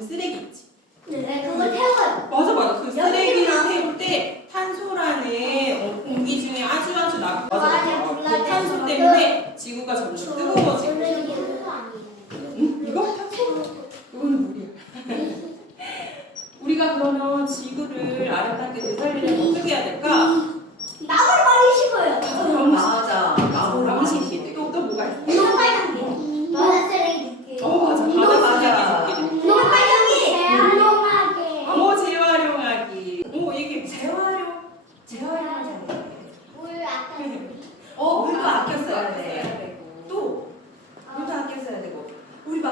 버리는 쓰레기 있지. 네, 그걸 태워요. 맞아 맞아. 그 쓰레기를. 태울 때 탄소라는 어, 공기 중에 아주 아주 나쁜 맞아, 그 불나게 탄소 때문에 지구가 점점 뜨거워지고. 아니에요. 응? 이거 탄소? 이거는 물이야. 우리가 그러면 지구를 아름답게 되살리려면 어떻게 해야 될까? 나무를 많이 심어요. 나무 맞아. 나무 나무 심기. 또, 또 뭐가 있어? 이거 빨간 게. 바다 쓰레기. 어 맞아. 이거 바다 맞아. 쓰레기 줍기. 이거 빨간 게. 조용하게. 어 재활용하기. 어 이게 재활용. 재활용을 잘해. 물 아까. 어, 물도 아껴 써야 써야 돼. 되고. 또 물도 아껴 써야 되고. 우리 막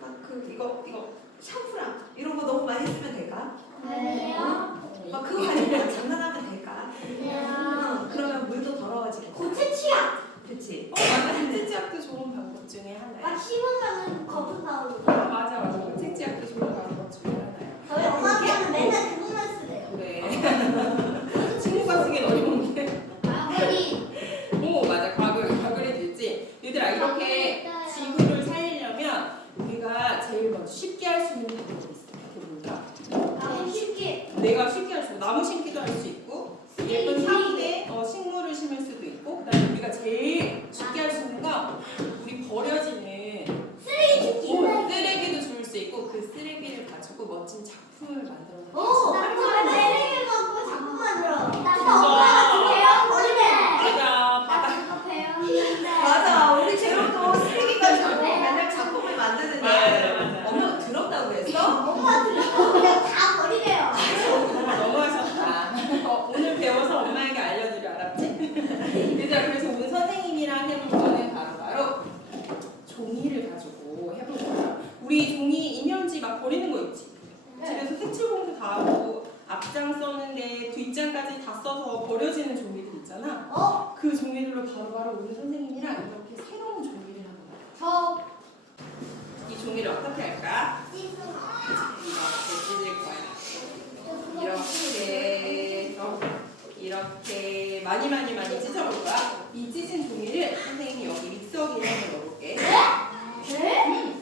막 그 이거 이거 샴푸랑 이런 거 너무 많이 쓰면 될까? 아니에요. 막 그거 가지고 장난하면 될까? 아니에요. 응, 그러면 물도 더러워지겠다. 고체 치약. 그치? 어 맞아. 채취학도 좋은 방법 중에 하나야. 막 씹으면 거품 나오고. 아, 맞아 맞아. 채취학도 좋은 방법 중에 하나야. 저희 엄마 아빠는 맨날 그것만 쓰래요. 그래. 친구가 쓰기엔 어려운 게. 아버지. 오 맞아. 과글 과글에도 있지. 얘들아 이렇게 지구를 살리려면 우리가 제일 먼저 쉽게 할 수 있는 방법이 있어. 그게 뭘까? 아버지 쉽게. 내가 쉽게 할 수 있고 나무 심기도 할 수 있고 그래서 색칠공도 다 하고 앞장 써는데 뒷장까지 다 써서 버려지는 종이들 있잖아. 어? 그 종이들로 바로바로 오늘 선생님이랑 이렇게 새로운 종이를 하는 거야. 저 이 종이를 어떻게 할까? 이렇게 찢을 거야. 이렇게 해서 이렇게 많이 많이 많이 찢어볼 거야. 이 찢은 종이를 선생님이 여기 믹서기에 한번 넣어볼게. 네? 네?